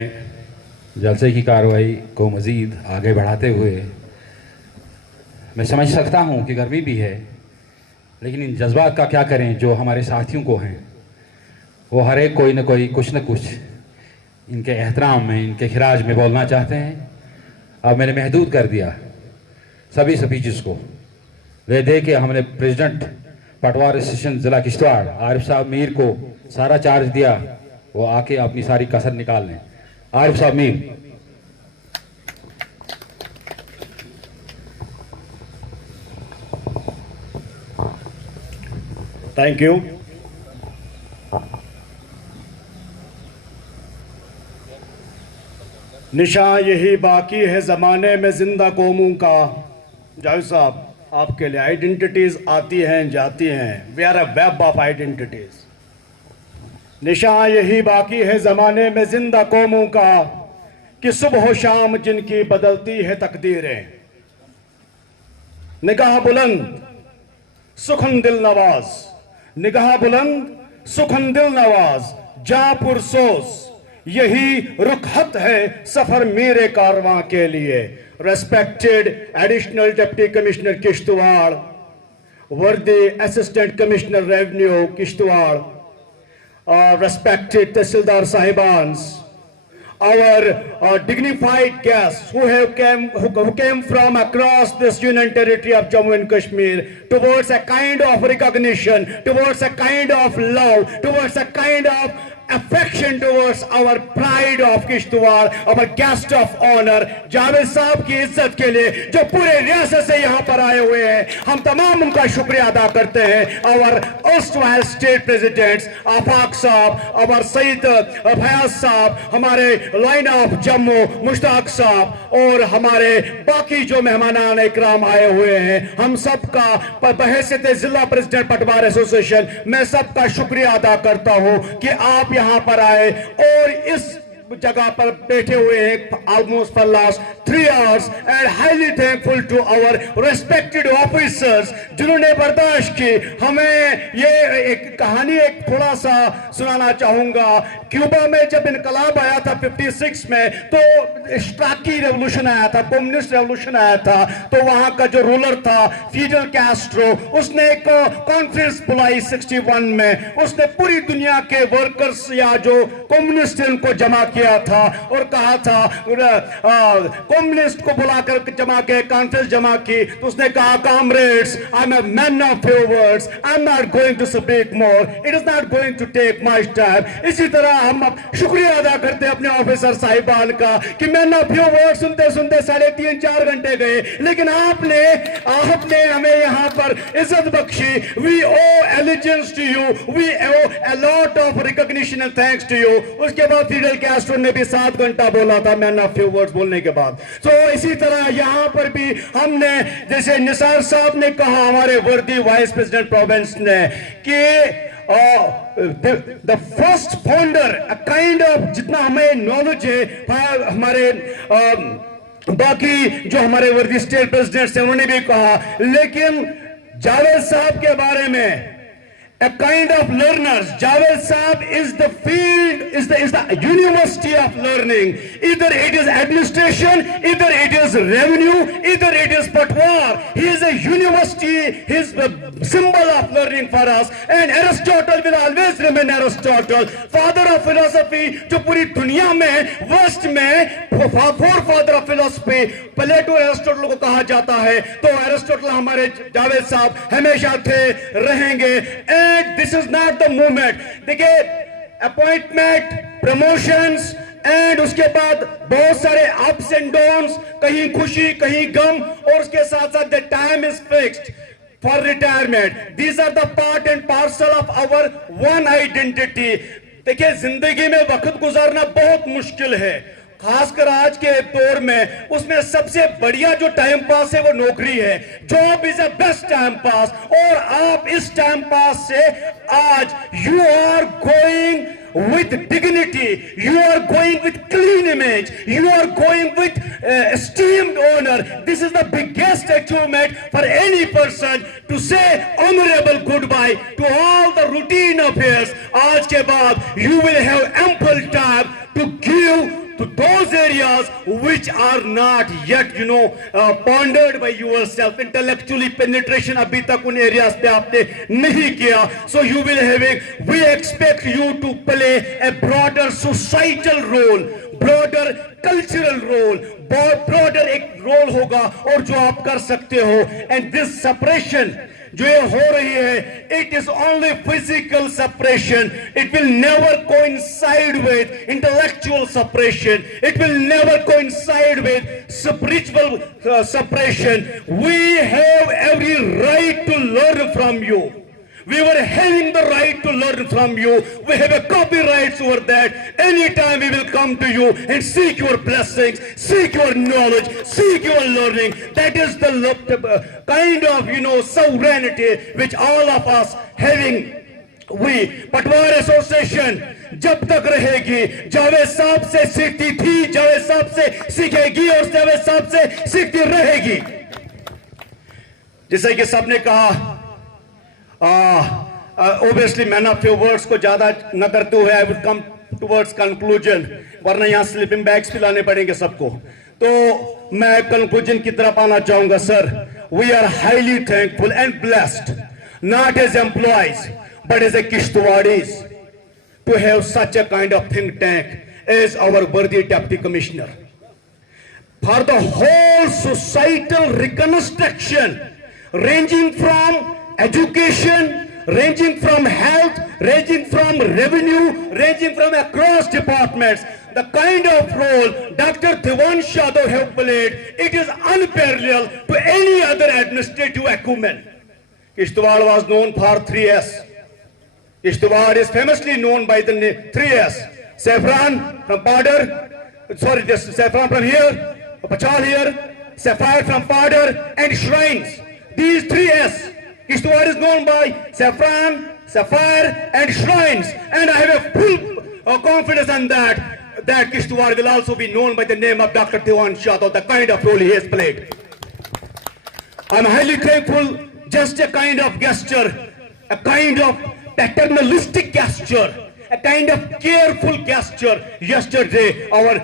जलसे की कार्रवाई को मज़ीद आगे बढ़ाते हुए मैं समझ सकता हूं कि गर्मी भी है, लेकिन इन जज्बात का क्या करें जो हमारे साथियों को हैं। वो हर एक कोई न कोई कुछ न कुछ इनके एहतराम में, इनके खिराज में बोलना चाहते हैं। अब मैंने महदूद कर दिया सभी स्पीचेस को। वे दे के हमने प्रेसिडेंट पटवार स्टेशन ज़िला किश्तवाड़ आरिफ साहब मीर को सारा चार्ज दिया, वो आके अपनी सारी कसर निकाल लें। आरिफ साहब मीर। Thank you. निशान यही बाकी है ज़माने में जिंदा कौमों का। जावेद साहब, आपके लिए आइडेंटिटीज आती हैं जाती हैं। We are a web of identities. निशान यही बाकी है ज़माने में जिंदा कौमों का कि सुबह शाम जिनकी बदलती है तकदीरें। निगाह बुलंद सुखन दिल नवाज, निगाह बुलंद सुखन दिल नवाज, जा पुरसोस यही रुखत है सफर मेरे कारवां के लिए। Respected additional deputy commissioner Kishtwar, वर्दी assistant commissioner revenue Kishtwar, respected Tehsildar Sahibans, our dignified guests who came from across this union territory of Jammu and Kashmir towards a kind of recognition, towards a kind of love, towards a kind of affection towards our pride of Kishtwar, our guest of honor, Javed साहब की इज्जत के लिए जो पूरे रियासत से यहाँ पर आए हुए हैं, हम तमाम उनका शुक्रिया अदा करते हैं। our erstwhile state presidents, आफाक साहब, our सईद फयाज साहब, हमारे लाइन ऑफ जम्मू मुश्ताक साहब और हमारे बाकी जो मेहमान इकराम आए हुए हैं, हम सबका बहैसियत जिला प्रेसिडेंट पटवार एसोसिएशन मैं सबका शुक्रिया अदा करता हूँ कि आप यहाँ पर आए और इस जगह पर बैठे हुए हैं almost for last 3 hours and highly thankful to our respected officers जिन्होंने बर्दाश्त की। हमें ये एक कहानी एक थोड़ा सा सुनाना चाहूंगा। क्यूबा में जब इनकलाब आया था 56 में, तो स्ट्राकी रेवोल्यूशन आया था, कम्युनिस्ट रेवोल्यूशन आया था, तो वहां का जो रूलर था फिडेल कैस्ट्रो, उसने एक कॉन्फ्रेंस बुलाई 61 में। उसने पूरी दुनिया के वर्कर्स या जो कम्युनिस्ट उनको जमा किया था और कहा था, कम्युनिस्ट को बुलाकर जमा के कॉन्फ्रेंस जमा की, तो उसने कहा, comrades, I am a man of few words, I am not going to speak more, it is not going to take much time. इसी तरह हम शुक्रिया अदा करते हैं अपने ऑफिसर साहिबान का कि मैन ऑफ फ्यू वर्ड्स सुनते सुनते 3.5-4 घंटे गए, लेकिन आपने हमें यहाँ पर इज्जत बख्शी। We owe allegiance to you, we owe a lot of recognition and thanks to you. उसके बाद फिडेल कैस्ट्रो ने भी 7 घंटा बोला था मैन ऑफ फ्यू वर्ड्स बोलने के बाद। तो इसी तरह यहाँ पर भी हमने, जैसे निसार साहब ने कहा, हमारे वर्दी वाइस प्रेसिडेंट प्रोविंस ने, कि the first founder a kind of, जितना हमें नॉलेज है, हमारे बाकी जो हमारे वर्दी स्टेट प्रेसिडेंट्स हैं उन्होंने भी कहा, लेकिन जावेद साहब के बारे में a kind of learners, Javed Saab is the field, is the university of learning. Either it is administration, either it is revenue, either it is patwar. He is a university, he is the symbol of learning for us. And Aristotle will always remain Aristotle, father of philosophy, जो पूरी दुनिया में west में forefather of philosophy Plato Aristotle को कहा जाता है। तो एरिस्टोटल हमारे जावेद साहब हमेशा थे, रहेंगे। This is not the movement. देखिए, अपॉइंटमेंट, प्रमोशंस एंड उसके बाद बहुत सारे अप्स एंड डाउन्स, कहीं खुशी कहीं गम, और उसके साथ साथ the time is fixed for retirement. These are the part and parcel of our one identity. देखिए, जिंदगी में वक्त गुजारना बहुत मुश्किल है, खासकर आज के दौर में। उसमें सबसे बढ़िया जो टाइम पास है वो नौकरी है। Job is a best time pass, और आप इस टाइम पास से आज you are going with dignity, you are going with clean image, you are going with esteemed honor. This is the biggest achievement for any person, to say honorable goodbye to all the routine affairs. आज के बाद you will have ample time to give to those areas which are not yet, pondered by yourself. Intellectually penetration abhi tak un areas pe aapne nahi kiya. So we expect you to play a broader societal role, broader cultural role, broader एक role होगा और जो आप कर सकते हो. And this separation जो ये हो रही है, it is only physical separation. It will never coincide with intellectual separation. It will never coincide with spiritual separation. We have every right to learn from you. We were having the right to learn from you. We have a copyright over that. Anytime we will come to you and seek your blessings, seek your knowledge, seek your learning. That is the kind of, sovereignty which all of us having. We, पटवार association जब तक रहेगी, जावेद साहब से सीखती थी, जावेद साहब से सीखेगी और जावेद साहब से सीखती रहेगी. जैसे कि सबने कहा, obviously man of few words को ज्यादा न करते हुए I would come towards conclusion, वरना यहाँ sleeping bags भी लाने पड़ेंगे सबको. तो मैं conclusion की तरफ आना चाहूंगा. Sir, we are highly thankful and blessed, not as employees but as a Kishtwadis, to have such a kind of think tank as our worthy Deputy Commissioner. For the whole societal reconstruction, ranging from education, ranging from health, ranging from revenue, ranging from across departments, the kind of role Dr. Devansh Yadav have played, it is unparalleled to any other administrative acumen. Kishtwad was known for 3S. Kishtwad is famously known by the name 3S. Saffron from powder, saffron from here, pachal here, sapphire from powder, and shrines. These 3S. Kishtwad is known by saffron, sapphire, and shrines. And I have a full confidence in that Kishtwad will also be known by the name of Dr. Devansh Yadav, the kind of role he has played. I'm highly thankful, just a kind of gesture, a kind of paternalistic gesture, a kind of careful gesture yesterday our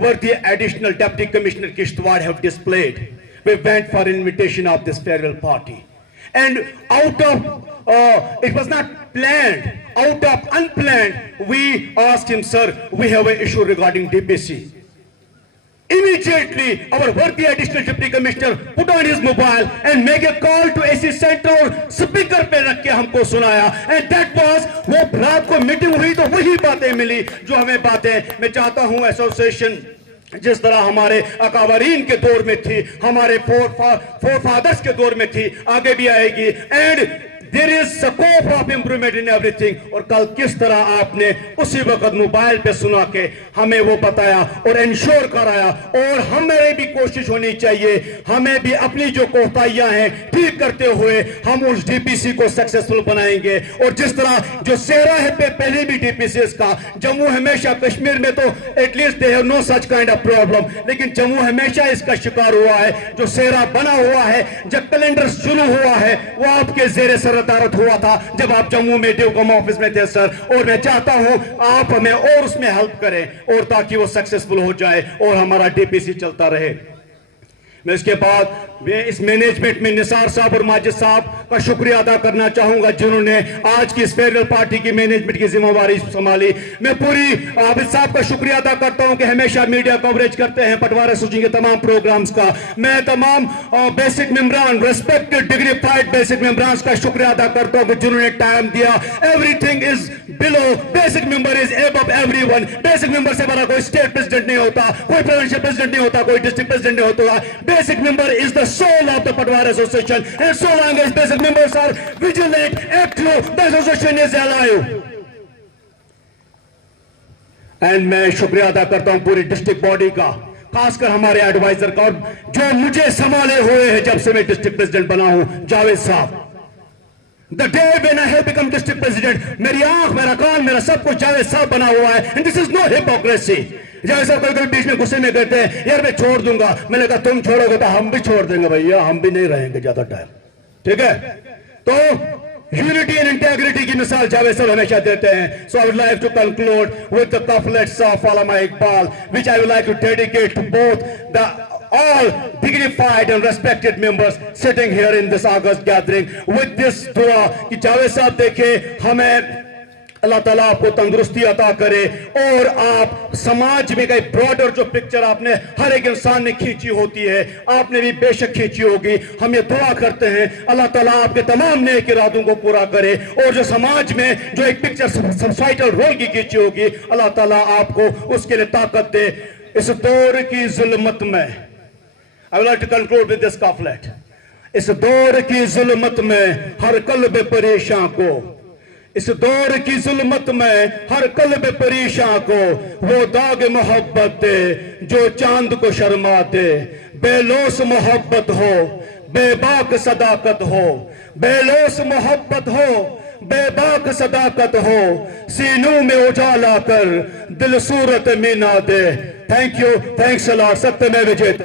worthy additional Deputy Commissioner Kishtwad have displayed. We went for invitation of this farewell party. And out of, it was not planned, out of unplanned, we asked him, sir, we have an issue regarding DPC. Immediately, our worthy additional Deputy Commissioner put on his mobile and make a call to AC Center और speaker पे रख के हमको सुनाया. And that was, वो रात को meeting हुई तो वही बातें मिली जो हमें बातें. मैं चाहता हूँ एसोसिएशन जिस तरह हमारे अकावरीन के दौर में थी, हमारे फोर फादर्स के दौर में थी, आगे भी आएगी. And there is scope of improvement in everything. और कल किस तरह आपने उसी वक्त मोबाइल पे सुना के हमें वो बताया और इंश्योर कराया. और हमें भी कोशिश होनी चाहिए, हमें भी अपनी जो कोताहियां हैं ठीक करते हुए हम उस डीपीसी को सक्सेसफुल बनाएंगे. और जिस तरह जो सेहरा है पे पहले भी डीपीसी का, जम्मू हमेशा, कश्मीर में तो at least they have no such kind of problem, लेकिन जम्मू हमेशा इसका शिकार हुआ है. जो सेहरा बना हुआ है, जब कैलेंडर शुरू हुआ है, वो आपके जेर सरदारत हुआ था जब आप जम्मू में ड्यूकम ऑफिस में थे सर. और मैं चाहता हूं आप हमें और उसमें हेल्प करें और ताकि वो सक्सेसफुल हो जाए और हमारा डीपीसी चलता रहे. मैं इसके बाद इस मैनेजमेंट में निसार साहब और माजिद साहब का शुक्रिया अदा करना चाहूंगा जिन्होंने आज की इस फेयरवेल पार्टी की मैनेजमेंट की जिम्मेवारी संभाली. मैं पूरी आबिद साहब का शुक्रिया अदा करता हूं कि हमेशा मीडिया कवरेज करते हैं पटवार एसोसिएशन के तमाम प्रोग्राम्स का. मैं तमाम बेसिक मेंबरान, रेस्पेक्टेड डिग्निफाइड बेसिक मेंबरान का शुक्रिया अदा करता हूं कि जिन्होंने टाइम दिया. Everything is below, basic member is above everyone. Basic member से बड़ा कोई स्टेट प्रेसिडेंट नहीं होता, कोई प्रोविंशियल प्रेसिडेंट नहीं होता, कोई डिस्ट्रिक्ट प्रेसिडेंट नहीं होता. Basic member is the soul of the Patwar Association, and so long as basic members are vigilant, active, the association is alive. And मैं शुक्रिया अदा करता हूं पूरी डिस्ट्रिक्ट बॉडी का, खासकर हमारे एडवाइजर का, जो मुझे संभाले हुए हैं जब से मैं डिस्ट्रिक्ट प्रेसिडेंट बना हूं, जावेद साहब. The day when I have become district president, मेरी आंख, मेरा कान, मेरा सब कुछ जावेद साहब बना हुआ है. And this is no hypocrisy. Javed साहब कोई बीच में गुस्से में कहते हैं यार मैं छोड़ दूंगा, मैंने कहा तुम छोड़ोगे तो हम भी छोड़ देंगे भैया, हम भी नहीं रहेंगे ज्यादा टाइम. ठीक है, तो यूनिटी एंड इंटेग्रिटी की मिसाल जावेद साहब हमेशा देते हैं. So I would like to conclude with the couplets of Allama Iqbal, which I would like to dedicate to both the all dignified and respected members sitting here in this August gathering with this dua कि जावेद साहब देखे हमें अल्लाह ताला आपको तंदुरुस्ती अता करे और आप समाज में कई ब्रॉडर जो पिक्चर आपने हर एक इंसान ने खींची होती है आपने भी बेशक खींची होगी. हम ये दुआ करते हैं अल्लाह ताला आपके तमाम नेक इरादों को पूरा करे और जो समाज में जो एक पिक्चर सोसाइटल रोल की खींची होगी अल्लाह ताला आपको उसके लिए ताकत दे. इस दौर की जुल्मत में I would like to conclude with this couplet. इस दौर की जुल्मत में हर कल्ब परेशान को, इस दौर की जुल्मत में हर कल्ब परेशान को वो दाग मोहब्बत दे जो चांद को शर्मा दे. बेलोस मोहब्बत हो बेबाक सदाकत हो, बेलोस मोहब्बत हो बेबाक सदाकत हो, सीनों में उजाला कर दिल सूरत में ना दे. Thank you, thanks a lot. सत्यमेव जयते.